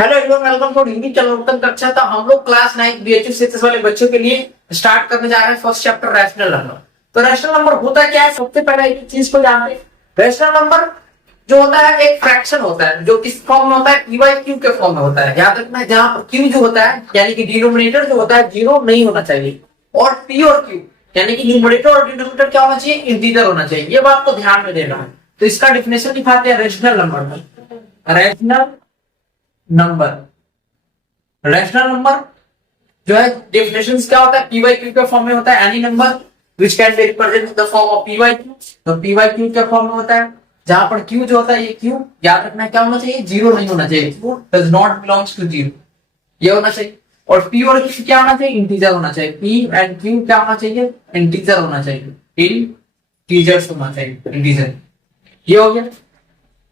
Hello everyone, welcome to Hindi channel Uttam Kaksha. तो हम लोग क्लास 9 बीएचयू सिक्स वाले बच्चों के लिए स्टार्ट करने जा रहे हैं फर्स्ट चैप्टर रैशनल नंबर। तो रैशनल नंबर होता क्या है, सबसे पहले एक चीज को जानते हैं। रैशनल नंबर जो होता है एक फ्रैक्शन होता है जो किस फॉर्म में होता है, पी बाई क्यू के फॉर्म में होता है। याद रखना, जहां पर क्यू जो होता है यानी कि डिनोमिनेटर जो होता है जीरो नहीं होना चाहिए, और पी और क्यू यानी कि न्यूमरेटर और डिनोमिनेटर क्या होना चाहिए, इंटीजर होना चाहिए। ये बात को ध्यान में देना है। तो इसका डिफिनेशन लिखाते हैं रैशनल नंबर में। रैशनल नंबर, रैशनल नंबर जो है डेफिनेशन क्या होता है, पी बाई क्यू के फॉर्म में होता है। Any number which can be represent in the form of P by Q. तो पी बाई क्यू के फॉर्म में होता है, जहां पर क्यू जो होता है ये क्यू याद रखना है क्या होना चाहिए, जीरो नहीं होना चाहिए। Q does not belongs to zero, ये होना चाहिए। और पी और क्यू क्या होना चाहिए, इंटीजर होना चाहिए। पी एंड क्यू क्या होना चाहिए, इंटीजर होना चाहिए। इंटीजर्स होना चाहिए, इंटीजर। ये हो गया।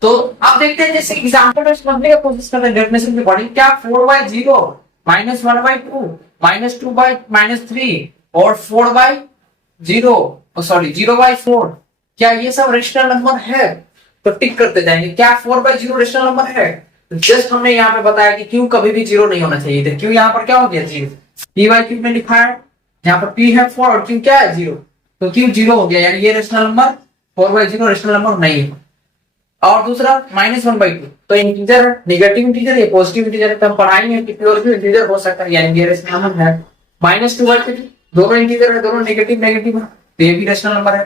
तो आप देखते हैं जैसे एग्जांपल में समझने का कोशिश कर रहे हैं डेफिनेशन के अकॉर्डिंग। क्या 4/0 -1/2 -2/-3 और 4/0 सॉरी 0/4 क्या ये सब रेशनल नंबर है? तो टिक करते जाएंगे। क्या 4/0 रेशनल नंबर है? जस्ट हमने यहाँ पे बताया कि क्यू कभी भी जीरो नहीं होना चाहिए। क्यू यहाँ पर क्या हो गया, जीरो। पी बाई क्यू में लिखा है, यहाँ पर पी है 4 और क्यू क्या है, जीरो। तो क्यू जीरो हो गया, यानी ये रेशनल नंबर 4/0 रेशनल नंबर नहीं है। और दूसरा -1/2 तो इंटीजर नेगेटिव इंटीजर या पॉजिटिव इंटीजर है। तो हम पढ़ाएंगे कि प्योर भी इंटीजर हो सकता है, यानी ये रेशनल नंबर है। -2/3 दोनों इंटीजर है, दोनों नेगेटिव नेगेटिव है, तो ये भी रेशनल नंबर है।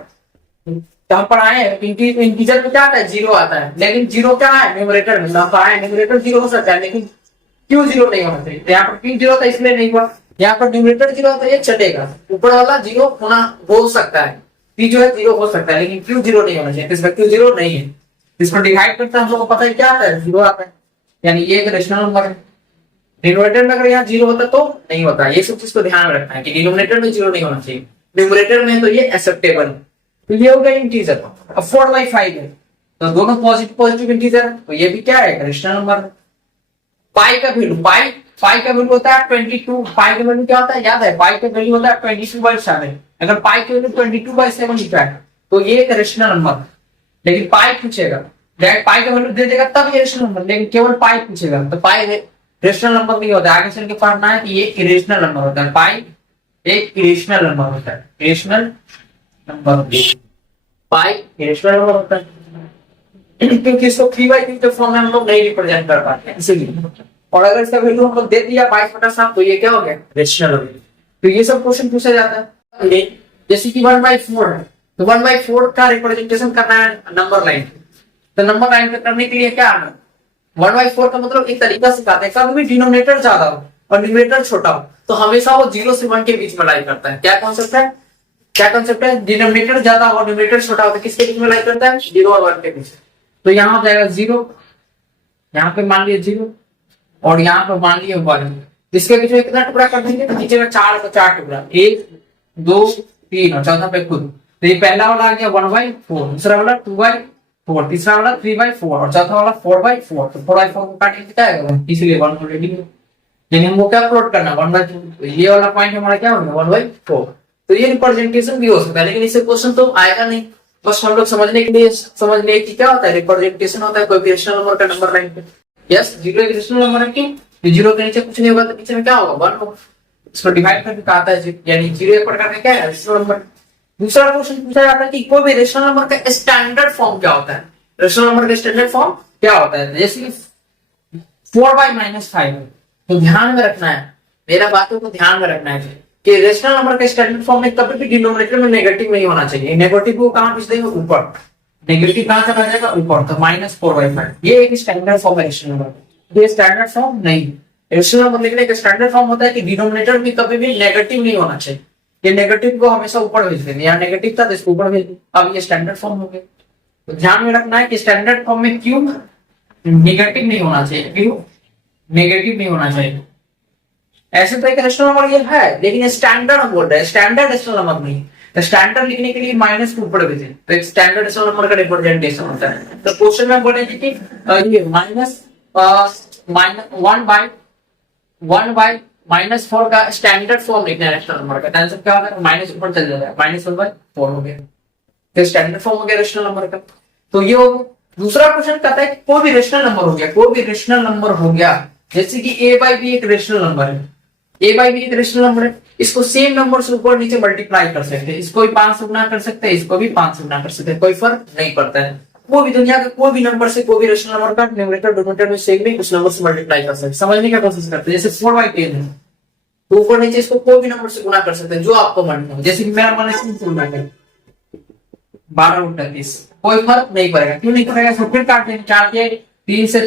तो हम पढ़ाए इंटीजर में क्या आता है, जीरो आता है। लेकिन जीरो क्या है, न्यूमरेटर में। हम पढ़ाए न्यूमरेटर जीरो हो सकता है, लेकिन क्यों जीरो नहीं होना चाहिए। तो यहाँ पर क्यों जीरो था इसलिए नहीं हुआ। यहाँ पर न्यूमरेटर जीरो तो ये चलेगा, ऊपर वाला जीरो होना हो सकता है, पी जो है जीरो हो सकता है, लेकिन क्यों जीरो नहीं होना चाहिए। इसमें क्यों जीरो नहीं है, इसको डिवाइड करते हैं हम लोग को पता है क्या आता है, जीरो आता है, यानी ये एक रेशनल नंबर है। डिनोमिनेटर में अगर यहाँ जीरो होता तो नहीं होता। ये सब चीज को ध्यान में रखना है कि डिनोमिनेटर में जीरो नहीं होना चाहिए, न्यूमरेटर में तो ये एक्सेप्टेबल है। तो ये हो गया इंटीजर। अब 4/5 है तो दोनों पॉजिटिव पॉजिटिव इंटीजर, तो ये भी क्या है, रेशनल नंबर है। पाई का वैल्यू, पाई का वैल्यू होता है 22। पाई का वैल्यू क्या होता है, याद है, पाई का वैल्यू होता है 22/7। अगर पाई का वैल्यू 22/7 लिखा है तो ये एक रेशनल नंबर है। लेकिन पाई पूछेगा, डायरेक्ट पाई का वैल्यू दे देगा तब ये रेशनल नंबर, लेकिन केवल पाई पूछेगा तो पाई रेशनल नंबर नहीं होता। आगे चल के पढ़ना है कि ये इरेशनल नंबर होता है। पाई एक इरेशनल नंबर होता है, इरेशनल नंबर, पाई इरेशनल नंबर होता है। क्योंकि इसको 3/3 के फॉर्म में हम लोग नहीं रिप्रेजेंट कर पाते हैं इसीलिए। और अगर इसका वैल्यू हम लोग दे दिया 22/7 तो ये क्या हो गया, रेशनल हो गया। तो ये सब क्वेश्चन पूछा जाता है। जैसे कि 1/4 है तो 1/4 का रिप्रेजेंटेशन करना है नंबर लाइन। तो नंबर लाइन पे करने के लिए क्या है, 1/4 का मतलब एक तरीका सिखाते हैं। कभी भी डिनोमिनेटर ज्यादा हो और न्यूमरेटर छोटा हो तो हमेशा वो 0 से 1 के बीच में लाई करता है। क्या कॉन्सेप्ट है, क्या कॉन्सेप्ट है, डिनोमिनेटर ज्यादा हो और न्यूमरेटर छोटा हो तो किसके बीच में लाई करता है, 0 और 1 के बीच। तो यहाँ हो जाएगा 0, यहाँ पे मान लिया 0 और यहाँ पे मान लिया 1। इसके बीच में कितना टुकड़ा कर देंगे, नीचे में 4 टुकड़ा, 1 2 3 और चौथा पे खुद। तो ये पहला वाला आ गया 1/4, दूसरा वाला 2/4, तीसरा वाला 3/4 और चौथा वाला 4/4। तो 4/4 को काट के कितना आएगा, इसलिए 1 ऑलरेडी है। यानी हमको क्या प्लॉट करना, 1/4। तो ये वाला पॉइंट हमारा क्या होगा, 1/4। तो ये रिप्रेजेंटेशन भी हो सकता है, लेकिन इससे क्वेश्चन तो आएगा नहीं। बस हम लोग समझने के लिए समझने की क्या होता है, रिप्रेजेंटेशन होता है कोई भी रेशनल नंबर का नंबर लाइन पे। यस, जीरो एक रेशनल नंबर है कि जीरो के नीचे कुछ नहीं होगा तो नीचे में क्या होगा, 1 होगा। इसको डिवाइड करके आता है, यानी जीरो एक प्रकार का क्या है, रेशनल नंबर। दूसरा क्वेश्चन पूछा जाता है कि कोई भी रेशनल नंबर का स्टैंडर्ड फॉर्म क्या होता है। रेशनल नंबर का स्टैंडर्ड फॉर्म क्या होता है, जैसे 4/-5 तो ध्यान में रखना है, मेरा बातों को ध्यान में रखना है कि रेशनल नंबर का स्टैंडर्ड फॉर्म में कभी भी डिनोमिनेटर में नेगेटिव नहीं होना चाहिए। नेगेटिव को कहां भेज देंगे, ऊपर। नेगेटिव कहां से आ जाएगा, ऊपर। तो -4/5 ये एक स्टैंडर्ड फॉर्म है रेशनल नंबर। ये स्टैंडर्ड फॉर्म नहीं, रेशनल नंबर लिखने का स्टैंडर्ड फॉर्म होता है कि डिनोमिनेटर में कभी भी नेगेटिव नहीं होना चाहिए। ये नेगेटिव को हमेशा ऊपर भेज देंगे, यहाँ नेगेटिव था तो इसको ऊपर भेज देंगे। अब ये स्टैंडर्ड फॉर्म हो गया। तो ध्यान में रखना है कि स्टैंडर्ड फॉर्म में क्यों नेगेटिव नहीं होना चाहिए, क्यों नेगेटिव नहीं होना चाहिए। ऐसे तो एक रेशनल नंबर ये है, लेकिन स्टैंडर्ड हम बोल रहे हैं, स्टैंडर्ड रेशनल नंबर नहीं। तो स्टैंडर्ड लिखने के लिए माइनस को ऊपर भेजें तो एक स्टैंडर्ड रेशनल नंबर का रिप्रेजेंटेशन होता है। तो क्वेश्चन में बोलेंगे कि ये -1/-4 का स्टैंडर्ड फॉर्म लिखना है रेशनल नंबर का। आंसर क्या होगा, माइनस ऊपर चल जाएगा, -1/4 हो गया। तो स्टैंडर्ड फॉर्म हो गया रेशनल नंबर का। तो ये हो गया। दूसरा क्वेश्चन कहता है कि कोई भी रेशनल नंबर हो गया, कोई भी रेशनल नंबर हो गया जैसे कि ए बाई बी एक रेशनल नंबर है, ए बाई बी एक रेशनल नंबर है, इसको सेम नंबर से ऊपर नीचे मल्टीप्लाई कर सकते हैं, इसको भी 5 से गुना कर सकते हैं, इसको भी 5 से गुना कर सकते हैं, कोई फर्क नहीं पड़ता है। कोई भी दुनिया के कोई भी नंबर से कोई भी रेशनल नंबर का न्यूमरेटर डिनोमिनेटर में सेम में उस नंबर से मल्टीप्लाई कर सकते हैं। समझने का कोशिश करते हैं। जैसे 4/10 है तो ऊपर नीचे इसको कोई भी नंबर से गुना कर सकते हैं जो आपको मन हो। जैसे कि मेरा मन है 3 से गुना करें 12/30, कोई फर्क नहीं पड़ेगा। क्यों नहीं पड़ेगा? सब फिर काट देंगे, 4 के 3 से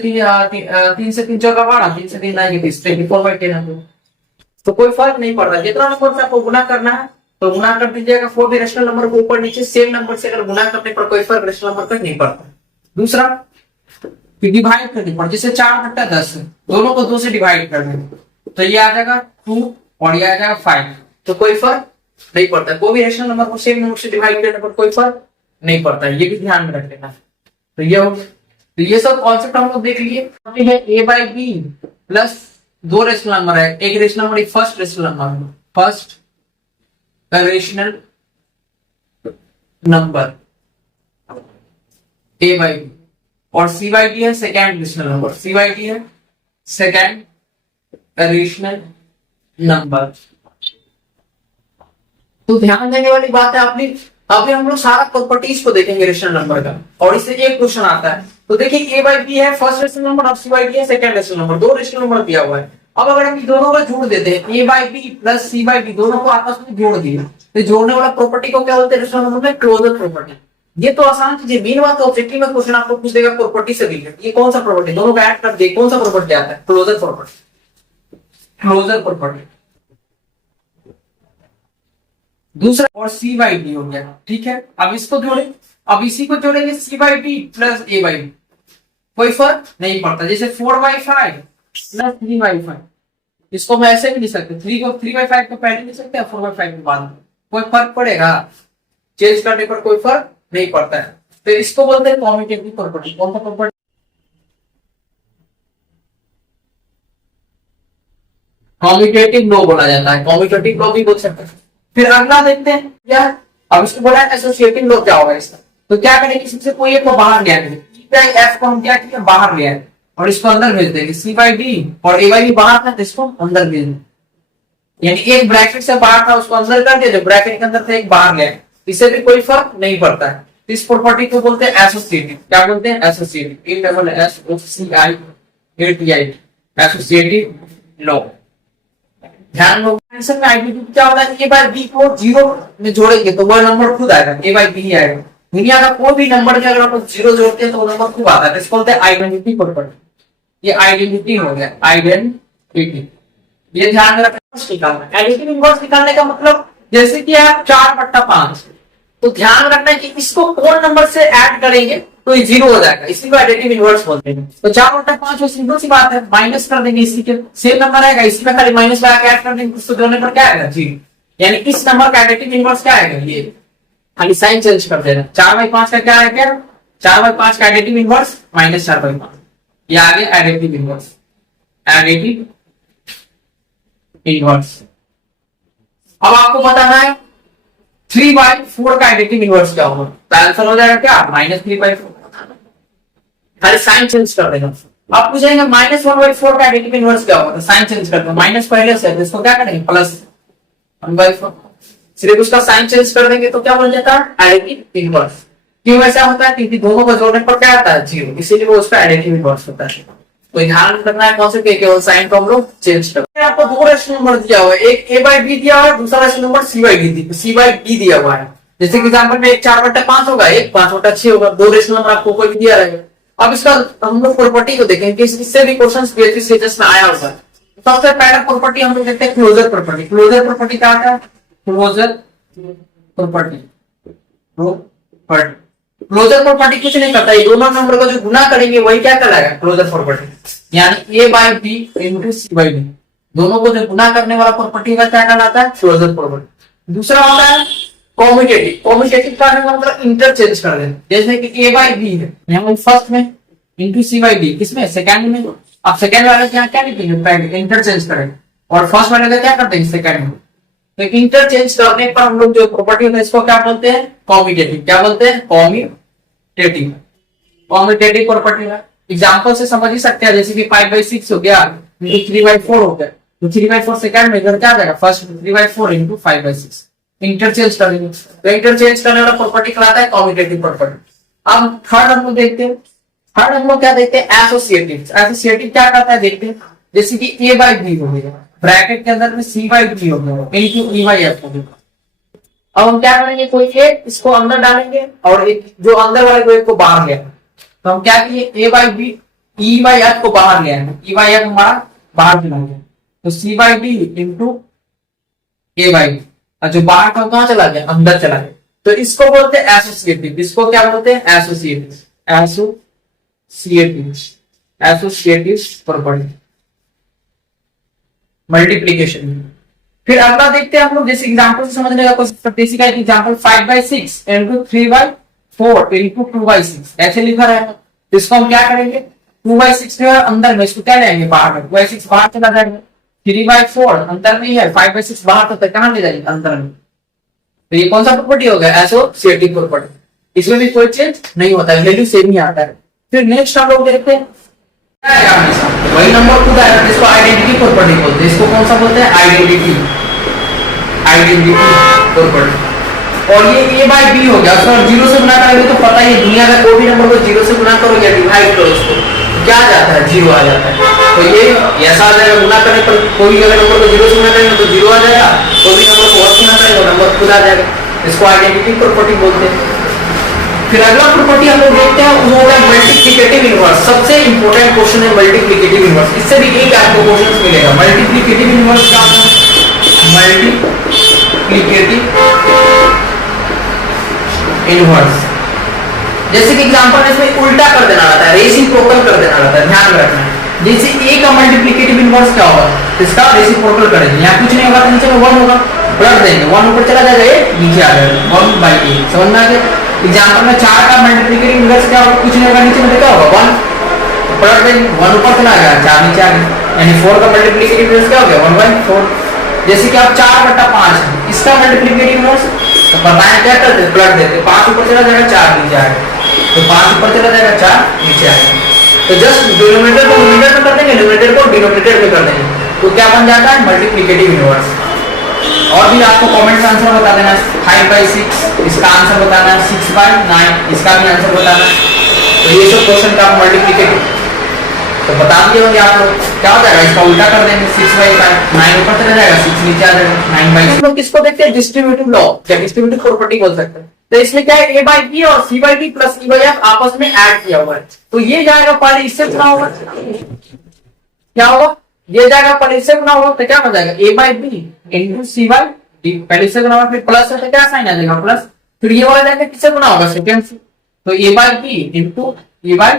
3 चौका 12, 3 से 3 आएंगे 30, 4/10 है तो कोई फर्क नहीं पड़ रहा। जितना नंबर से आपको गुना करना है तो गुना कर दीजिएगा। कोई भी रेशनल नंबर को ऊपर नीचे सेम नंबर से अगर गुना करने पर कोई फर्क रेशनल नंबर तक नहीं पड़ता। दूसरा डिवाइड करने पर, जैसे 4/10 दोनों को 2 से डिवाइड कर देंगे तो ये आ जाएगा 2 और ये आ जाएगा 5, तो कोई फर्क नहीं पड़ता। कोई भी रेशनल नंबर को सेम नंबर से डिवाइड करने पर कोई फर्क नहीं पड़ता, ये भी ध्यान में रख लेना। तो ये हो, तो ये सब कॉन्सेप्ट हम लोग देख लिए। A by B plus 2 rational number है, एक रेशनल नंबर एक first rational number, first rational number A by B, और सी बाई डी है second rational number, C by D है सेकेंड रेशनल नंबर। तो ध्यान देने वाली बात है अपनी। अभी हम लोग सारा प्रॉपर्टीज को देखेंगे रेशनल नंबर का, और इससे एक क्वेश्चन आता है। तो देखिए ए बाई बी है फर्स्ट रेशनल नंबर और सी बाई डी है second rational number, 2 rational number दिया हुआ है। अब अगर हम दोनों को जोड़ देते हैं, A by B plus C by D दोनों को आपस में जोड़ दिए, तो जोड़ने वाला प्रॉपर्टी को क्या बोलते हैं रेशनल नंबर में? Closure property. ये तो आसान चीज है। मेन बात ऑब्जेक्टिव में क्वेश्चन आपको पूछ देगा प्रॉपर्टी से रिलेटेड, ये कौन सा प्रॉपर्टी, दोनों का ऐड कर दिए, कौन सा प्रॉपर्टी आता है? Closure property, closure property. दूसरा और सी बाई डी हो गया, ठीक है। अब इसको जोड़े, अब इसी को जोड़ेंगे C by D plus A by D, कोई फर्क नहीं पड़ता। जैसे 4/5 प्लस 3/5, इसको मैं ऐसे भी लिख सकते, 3/5 को पहले लिख सकते हैं, 4/5 के बाद। कोई फर्क पड़ेगा? चेंज करने पर कोई फर्क नहीं पड़ता है। तो इसको बोलते हैं कॉम्यूटेटिव प्रॉपर्टी। कौन सा प्रॉपर्टी? कॉम्यूटेटिव लॉ बोला जाता है, कॉम्यूटेटिव लॉ भी बोल सकते हैं। फिर अगला देखते हैं क्या। अब इसको बोला है एसोसिएटिव लॉ, क्या होगा इसका? तो क्या करेंगे, सबसे कोई एक को बाहर ले आएंगे, एफ को हम क्या किया, बाहर ले आए और इसको अंदर भेज देंगे। सी बाई डी और ए बाई डी बाहर था तो इसको अंदर भेज देंगे, यानी एक ब्रैकेट से बाहर था उसको अंदर कर दिया, जो ब्रैकेट के अंदर था एक बाहर ले आए, इससे भी कोई फर्क नहीं पड़ता है। इस प्रॉपर्टी को बोलते हैं एसोसिएटिव। क्या बोलते हैं? एसोसिएटिव। Associative law. ध्यान में आइडेंटिटी क्या होता है? ए बाई बी को 0 में जोड़ेंगे तो वह नंबर खुद आएगा, ए बाई बी ही आएगा। दुनिया का कोई भी नंबर में अगर आप 0 जोड़ते हैं तो वो नंबर खुद आता है, इसको बोलते हैं आइडेंटिटी प्रॉपर्टी। ये आइडेंटिटी हो गया, आइडेंटिटी। ये ध्यान में रखना। निकालना आइडेंटिटी इनवर्स निकालने का मतलब, जैसे कि आप 4/5, तो ध्यान रखना है कि इसको कौन नंबर से ऐड करेंगे तो ये 0 हो जाएगा, इसी को आइडेंटिटी इनवर्स बोलते हैं। तो 4/5 वो सिंपल सी बात है, माइनस कर देंगे, इसी के सेम नंबर आएगा, इसी में खाली माइनस लगा के ऐड कर देंगे, उसको जोड़ने पर क्या आएगा? 0। यानी इस नंबर का आइडेंटिटी इनवर्स क्या आएगा? ये खाली साइन चेंज कर देना। 4/5 का क्या आएगा? 4/5 का आइडेंटिटी इनवर्स -4/5, ये आ गया आइडेंटिटी इनवर्स, आइडेंटिटी इनवर्स। अब आपको बताना है 3/4 का आइडेंटिटी इनवर्स क्या होगा, तो आंसर हो जाएगा क्या? -3/4। खाली साइन चेंज कर देना। आप पूछेंगे -1/4 का आइडेंटिटी इनवर्स क्या होगा, तो साइन चेंज कर दो, माइनस पहले से है, इसको क्या करेंगे? प्लस 1/4, सिर्फ उसका साइन चेंज कर देंगे तो क्या बन जाता है? Identity inverse. क्यों ऐसा होता है? क्योंकि दोनों को जोड़ने पर क्या आता है? 0, इसीलिए वो उसका आइडेंटिटी इनवर्स होता है। तो ध्यान करना है कौन से केवल साइन को हम लोग चेंज करते हैं। आपको 2 रेशनल नंबर दिया हुआ है, एक ए बाई बी दिया हुआ है, दूसरा rational number C by D दिया हुआ है। जैसे कि एग्जांपल में एक 4/5 होगा, एक 5/6 होगा, 2 रेशनल नंबर आपको कोई भी दिया रहेगा। अब इसका हम लोग प्रॉपर्टी को देखेंगे, इससे भी क्वेश्चन बीएचएस सीएचएस में आया होगा। सबसे पहला प्रॉपर्टी हम लोग देखते हैं क्लोजर प्रॉपर्टी। क्लोजर प्रॉपर्टी क्या होता है? क्लोजर प्रॉपर्टी, क्लोजर प्रॉपर्टी कुछ नहीं करता, ये दोनों नंबर को जो गुना करेंगे वही क्या कहलाएगा? Closure property. यानी A by B into C by D, दोनों को जो गुना करने वाला प्रॉपर्टी का क्या कहलाता है? Closure property. दूसरा होता है कॉम्यूटेटिव। कॉम्यूटेटिव का मतलब इंटरचेंज कर देना, जैसे कि ए बाई बी है यहाँ फर्स्ट में इंटू सी बाई डी, किसमें? सेकंड में। अब सेकंड वाले क्या क्या लिखेंगे? इंटरचेंज करेंगे, और फर्स्ट वाले का क्या करते हैं? सेकंड में। तो इंटरचेंज करने पर हम लोग जो प्रॉपर्टी होता है इसको क्या बोलते हैं? कॉम्यूटेटिव। क्या बोलते हैं? कॉम्यूटेटिव। कॉम्यूटेटिव प्रॉपर्टी का एग्जांपल से समझ ही सकते हैं, जैसे कि 5/6 हो गया, इंटू 3/4 हो गया, तो 3/4 सेकंड में इधर क्या आ जाएगा, फर्स्ट 3/4 इंटू 5/6 इंटरचेंज करेंगे, तो इंटरचेंज करने वाला प्रॉपर्टी कहलाता है कॉम्यूटेटिव प्रॉपर्टी। अब थर्ड हम लोग देखते हैं, थर्ड हम लोग क्या देखते हैं, एसोसिएटिव। एसोसिएटिव क्या कहता है देखते हैं, जैसे कि a बाई बी हो गया, ब्रैकेट के अंदर में c बाई डी हो गया, इंटू e बाई एफ हो गया। अब हम क्या करेंगे, कोई एक इसको अंदर डालेंगे और एक जो अंदर वाले को एक को बाहर लिया, तो हम क्या किए, a by B e by F को बाहर लिया है, e बाई एफ हमारा बाहर चला गया, तो c by D into a by B, और जो बाहर था कहां चला गया, अंदर चला गया, तो इसको बोलते हैं एसोसिएटिव। इसको क्या बोलते हैं, associative, associative, associative property, multiplication. फिर अगला देखते हैं हम लोग, जैसे एग्जांपल से समझने का कोशिश करते हैं। इसी का एक एग्जांपल 5/6 इंटू 3/4 इंटू 2/6 ऐसे लिखा रहेगा, तो इसको हम क्या करेंगे, 2/6 जो है अंदर में, इसको क्या लेंगे बाहर में, 2/6 बाहर चला जाएगा, 3/4 अंदर में ही है, 5/6 बाहर तो कहां ले जाएंगे, अंदर में। तो ये कौन सा प्रॉपर्टी हो गया, एसोसिएटिव प्रॉपर्टी। इसमें भी कोई चेंज नहीं होता है, वैल्यू सेम ही आता है। फिर नेक्स्ट हम लोग देखते हैं, वही नंबर खुद आएगा, इसको आइडेंटिटी प्रॉपर्टी बोलते हैं। इसको कौन सा बोलते हैं, आइडेंटिटी, आइडेंटिटी प्रॉपर्टी। और ये a बाई बी हो गया, अगर जीरो से गुना करेंगे तो पता ही है, दुनिया का कोई भी नंबर को जीरो से गुना करो या डिवाइड करो, उसको क्या आ जाता है, जीरो आ जाता है। तो ये ऐसा आ जाएगा, गुना करने पर कोई भी अगर नंबर को जीरो से गुना करेंगे तो जीरो आ जाएगा, कोई भी नंबर को और गुना करेंगे तो नंबर खुद आ जाएगा। इसको आइडेंटिटी प्रॉपर्टी बोलते हैं। फिर अगला प्रॉपर्टी हम लोग देखते हैं, वो होगा मल्टीप्लिकेटिव इनवर्स। सबसे इंपॉर्टेंट क्वेश्चन है मल्टीप्लिकेटिव इनवर्स, इससे भी एक आपको क्वेश्चन मिलेगा। मल्टीप्लिकेटिव इनवर्स क्या होता है, मल्टीप्लिकेटिव इनवर्स, जैसे कि एग्जांपल इसमें उल्टा कर देना रहता है, रेसिप्रोकल कर देना रहता है, ध्यान में रखना है। जैसे a का मल्टीप्लिकेटिव इनवर्स क्या होगा, इसका रेसिप्रोकल करेंगे, यहाँ कुछ नहीं होगा तो नीचे में 1 होगा, पलट देंगे, 1 ऊपर चला जाएगा, a नीचे आ जाएगा, 1/a। समझ में आ गया। एग्जांपल में 4 का मल्टीप्लिकेटिव इनवर्स क्या होगा, कुछ नहीं होगा, नीचे में क्या होगा, 1, पलट देंगे, 1 ऊपर चला गया, 4 नीचे आ गया, यानी 4 का मल्टीप्लिकेटिव इनवर्स क्या हो गया, 1/4। जैसे कि आप 4/5 है, इसका मल्टीप्लिकेटिव इनवर्स तो बताएं क्या करते हैं, पलट देते, 5 ऊपर चला जाएगा, 4 नीचे आ गया, तो 5 ऊपर चला जाएगा, 4 नीचे आ गया। तो जस्ट डिनोमिनेटर को न्यूमरेटर में कर देंगे, न्यूमरेटर को डिनोमिनेटर में कर देंगे, तो क्या बन जाता है, मल्टीप्लिकेटिव इनवर्स। और भी आपको कमेंट में आंसर बता देना, 5/6 इसका आंसर बताना है, 6/9 इसका भी आंसर बताना है। तो ये सब क्वेश्चन का मल्टीप्लिकेटिव तो बता दिए होंगे आप लोग। क्या हो जाएगा, इसका उल्टा कर देंगे, 6/5, 9 ऊपर चला जाएगा, 6 नीचे आ जाएगा, 9/6। लोग किसको देखते हैं, डिस्ट्रीब्यूटिव लॉ या डिस्ट्रीब्यूटिव प्रॉपर्टी बोल सकते हैं। तो इसमें क्या है, a बाई बी और c by D plus e by F आपस में ऐड किया हुआ है, तो ये जाएगा पहले इससे गुना होगा, क्या होगा, ये जाएगा पहले इससे गुना होगा, तो क्या हो जाएगा, a by B into C by D, पहले इससे गुना होगा, फिर प्लस है तो क्या साइन आ जाएगा, प्लस, फिर ये वाला जाएगा किससे गुना होगा, सेकंड से, तो a by B into e by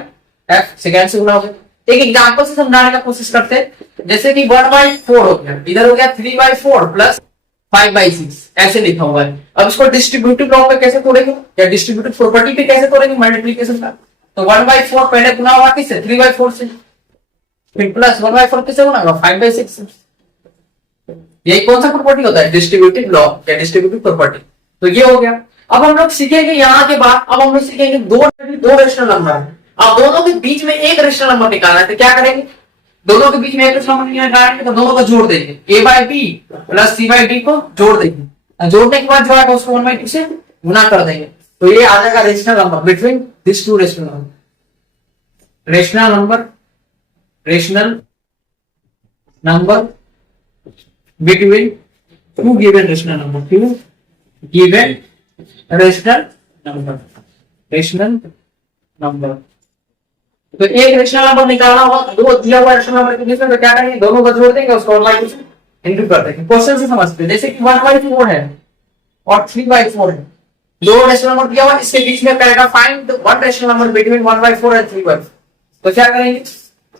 F second से गुना होगा। एक एग्जांपल से समझाने का कोशिश करते हैं, जैसे कि 1/4 हो गया, इधर हो गया 3/4 प्लस 5/6 ऐसे लिखा हुआ है। अब इसको डिस्ट्रीब्यूटिव लॉ पे कैसे तोड़ेंगे या डिस्ट्रीब्यूटिव प्रॉपर्टी पे कैसे तोड़ेंगे मल्टीप्लिकेशन का, तो 1/4 पहले गुना हुआ किससे, 3/4 से, फिर प्लस 1/4 किससे गुना होगा, 5/6 से। ये कौन सा प्रॉपर्टी होता है, डिस्ट्रीब्यूटिव लॉ या डिस्ट्रीब्यूटिव प्रॉपर्टी। तो ये हो गया। अब हम लोग सीखेंगे यहाँ के बाद, अब हम लोग सीखेंगे दो रेशनल नंबर, अब दोनों के बीच में एक रेशनल नंबर निकालना है, तो क्या करेंगे, दोनों के बीच में एक रेशनल नंबर निकालेंगे, तो दोनों को जोड़ देंगे, a by B plus c by D को जोड़ देंगे, जोड़ने के बाद जो आएगा उसको 1/2 से गुना कर देंगे, तो ये आ जाएगा rational number between this two rational number. Rational number between two given rational number, two given rational number. तो एक रेशनल नंबर निकालना होगा, दो दिया हुआ रेशनल नंबर के बीच में, तो क्या करेंगे, दोनों को जोड़ देंगे, उसको 1/2 से इंटू कर देंगे। क्वेश्चन से समझते हैं, जैसे कि 1/4 है और 3/4 है, दो रेशनल नंबर दिया हुआ, इसके बीच में करेगा find one rational number between 1/4 and 3/4। तो क्या करेंगे,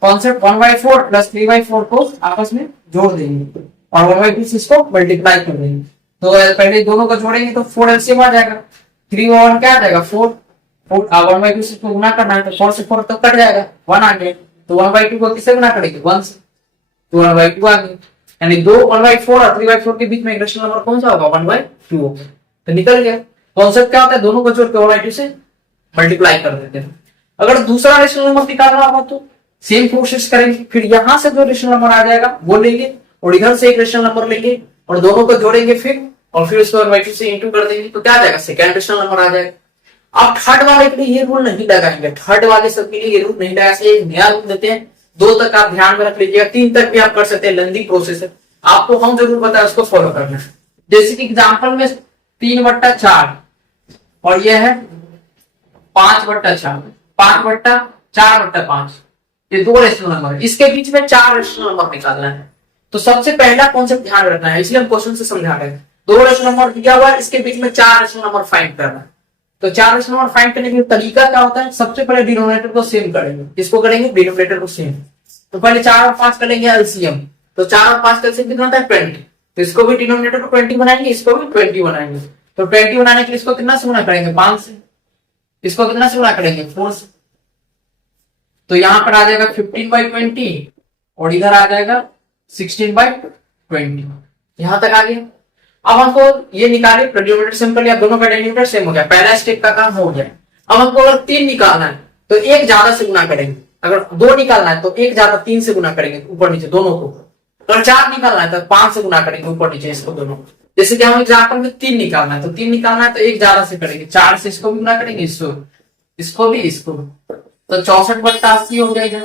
कॉन्सेप्ट 1/4 प्लस 3/4 को आपस में जोड़ देंगे और 1/2 से इसको मल्टीप्लाई कर देंगे। तो पहले दोनों को जोड़ेंगे तो 4 एलसीएम आ जाएगा, 3 और 1 क्या आ जाएगा, 4, 1/2 से गुना करना है, तो 4 से 4 तो कट जाएगा, 1 आ गया, तो 1/2 को किससे गुना करेंगे, 1 से, तो 1/2 आ गया, यानी 1/4 और 3/4 के बीच में एक रेशनल नंबर कौन सा होगा, 1/2 होगा, तो निकल गया। कॉन्सेप्ट क्या होता है, दोनों को जोड़ के 1/2 से मल्टीप्लाई कर देते हैं। अगर दूसरा रेशनल नंबर निकालना होगा तो सेम प्रोसेस करेंगे, फिर यहां से जो रेशनल नंबर आ जाएगा वो लेंगे और इधर से एक रेशनल नंबर लेंगे और दोनों को जोड़ेंगे फिर, और फिर उसको बाई 2 से इंटू कर देंगे तो क्या आ जाएगा, सेकंड रेशनल नंबर आ जाएगा। अब थर्ड वाले के लिए ये रूल नहीं लगाएंगे, थर्ड वाले सबके लिए ये रूल नहीं लगाएंगे, एक नया रूल देते हैं। 2 तक आप ध्यान में रख लीजिएगा, 3 तक भी आप कर सकते हैं, लेंथी प्रोसेस है, आपको हम जरूर बताए उसको फॉलो करना है। जैसे कि एग्जाम्पल में 3/4 और यह है 5/4, 5/4/5, ये 2 रेशनल नंबर है, इसके बीच में 4 रेशनल नंबर निकालना है। तो सबसे पहला कॉन्सेप्ट ध्यान रखना है, इसलिए हम क्वेश्चन से समझा रहे हैं। 2 रेशनल नंबर दिया हुआ है, इसके बीच में 4 रेशनल नंबर फाइंड करना है। तो 4 रेशनल नंबर फाइंड करने के तरीका क्या होता है, सबसे पहले डिनोमिनेटर को सेम करेंगे, इसको करेंगे डिनोमिनेटर को सेम। तो पहले 4 और 5 करेंगे एलसीएम, तो 4 और 5 का एलसीएम कितना होता है 20, तो इसको भी डिनोमिनेटर को 20 बनाएंगे, इसको भी 20 बनाएंगे। तो 20 बनाने के लिए इसको कितना से गुणा करेंगे 5 से, इसको कितना से गुणा करेंगे 4 से, तो यहां पर आ जाएगा 15/20 और इधर आ जाएगा 16/20, यहां तक आ गया। अब हमको ये निकाले डिनोमिनेटर सेम कर लिया, दोनों का डिनोमिनेटर सेम हो गया, पहला स्टेप का काम हो गया। अब हमको अगर 3 निकालना है तो 1 ज्यादा से गुना करेंगे, अगर 2 निकालना है तो 1 ज्यादा 3 से गुना करेंगे ऊपर नीचे दोनों को, अगर 4 निकालना है तो 5 से गुना करेंगे ऊपर नीचे इसको दोनों। जैसे कि हम एग्जाम्पल में 3 निकालना है तो 3 निकालना है तो 1 ज्यादा से करेंगे, 4 से इसको भी गुना करेंगे, इसको भी इसको, तो 64/80 हो जाएगा,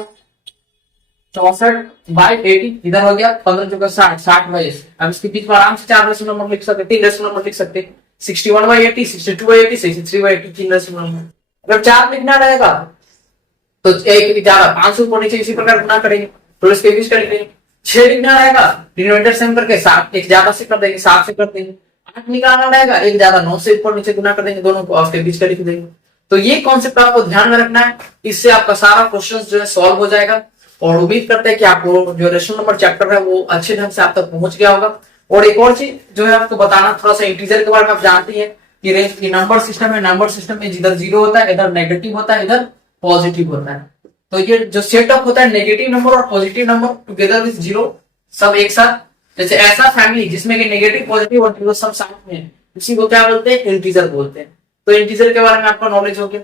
64/80 इधर हो गया, 15×4 60/80। अब इसके बीच में आराम से 4 रेशनल नंबर लिख सकते, 3 रेशनल नंबर लिख सकते, 61/80, 62/80, 63/80, 3 रेशनल नंबर। अगर 4 लिखना रहेगा तो 1 ज्यादा 5 से ऊपर नीचे इसी प्रकार गुना करेंगे, तो इसके बीच करेंगे। 6 लिखना रहेगा डिनोमिनेटर सेम करके 7 1 ज्यादा से कर देंगे, 7 से कर देंगे। 8 निकालना रहेगा 1 ज्यादा 9 से ऊपर नीचे गुना कर देंगे, दोनों को उसके बीच का लिख देंगे। तो ये कॉन्सेप्ट आपको ध्यान में रखना है, इससे आपका सारा क्वेश्चन जो है सॉल्व हो जाएगा। और उम्मीद करते हैं कि आपको जो रेशनल नंबर चैप्टर है वो अच्छे ढंग से आप तक पहुंच गया होगा। और एक और चीज जो है आपको बताना, थोड़ा सा इंटीजर के बारे में आप जानते हैं कि रेंज की नंबर सिस्टम है, नंबर सिस्टम में इधर 0 होता है, इधर नेगेटिव होता है, इधर पॉजिटिव होता है। तो ये जो सेटअप होता है नेगेटिव नंबर और पॉजिटिव नंबर टुगेदर विद 0 सब एक साथ, जैसे ऐसा फैमिली जिसमें कि नेगेटिव पॉजिटिव और 0 सब साथ में है, उसी को क्या बोलते हैं, इंटीजर बोलते हैं। तो इंटीजर के बारे में आपका नॉलेज हो गया,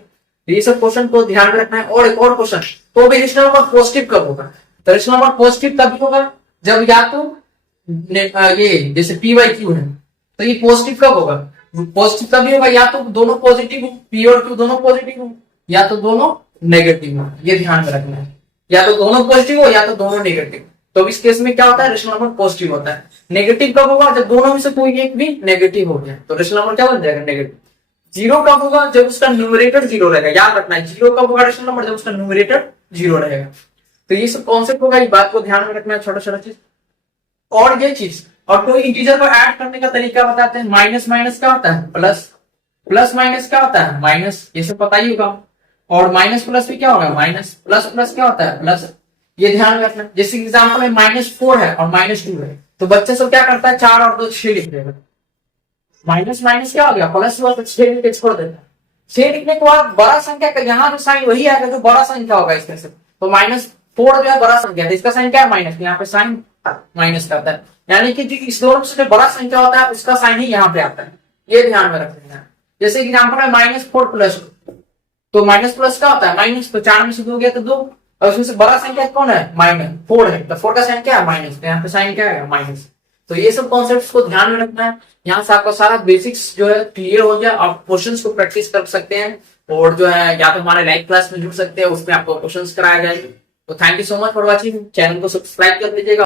ये सब क्वेश्चन को ध्यान में रखना है। और एक और क्वेश्चन, तो भी रेशनल नंबर पॉजिटिव कब होगा, तो रेशनल नंबर पॉजिटिव तभी होगा जब या तो ये जैसे p/q है, तो ये पॉजिटिव कब होगा, पॉजिटिव तभी होगा या तो दोनों पॉजिटिव हो, p और q दोनों पॉजिटिव हो, या तो दोनों नेगेटिव हो, ये ध्यान में रखना है, या तो दोनों पॉजिटिव हो या तो दोनों नेगेटिव। तो इस केस में क्या होता है, रेशनल नंबर पॉजिटिव होता है। नेगेटिव कब होगा, जब दोनों में से कोई एक भी नेगेटिव हो गया, तो रेशनल नंबर क्या बन जाएगा, नेगेटिव। 0 कब होगा, जब उसका न्यूमरेटर 0 रहेगा, याद रखना है 0 कब होगा रेशनल नंबर, जब उसका न्यूमरेटर 0 रहेगा। तो ये सब कॉन्सेप्ट होगा, इस बात को ध्यान में रखना है, छोटा छोटा चीज। और ये चीज, और कोई इंटीजर को ऐड करने का तरीका बताते हैं, माइनस माइनस क्या होता है प्लस, प्लस माइनस क्या होता है माइनस, ये सब पता ही होगा। और माइनस प्लस भी क्या होगा माइनस, प्लस प्लस क्या होता है प्लस, ये ध्यान रखना। जैसे एग्जाम्पल में -4 है और -2 है, तो बच्चे सब क्या करता है 4 और 2 6 लिख देगा, माइनस माइनस क्या हो गया प्लस हुआ, तो 6 लिख के छोड़ देता। 6 लिखने के बाद बड़ा संख्या का यहाँ जो साइन वही आएगा जो बड़ा संख्या होगा इसमें से, तो -4 जो है बड़ा संख्या है, इसका साइन क्या है माइनस, यहाँ पे साइन माइनस करता है, यानी कि इस दोनों से जो बड़ा संख्या होता है उसका साइन ही यहाँ पे आता है, ये ध्यान में रख लेना। जैसे एग्जाम्पल में -4 प्लस, तो माइनस प्लस क्या होता है माइनस, तो 4 में से 2 गया तो 2, और उसमें से बड़ा संख्या कौन है -4 है, तो 4 का साइन क्या है माइनस, तो यहाँ पे साइन क्या है माइनस। तो ये सब कॉन्सेप्ट्स को ध्यान में रखना है, यहाँ से आपका सारा बेसिक्स जो है क्लियर हो गया, आप क्वेश्चंस को प्रैक्टिस कर सकते हैं, और जो है या तो हमारे लाइव क्लास में जुड़ सकते हैं, उसमें आपको क्वेश्चंस कराया जाएगा। तो thank you so much for watching, channel को सब्सक्राइब कर लीजिएगा।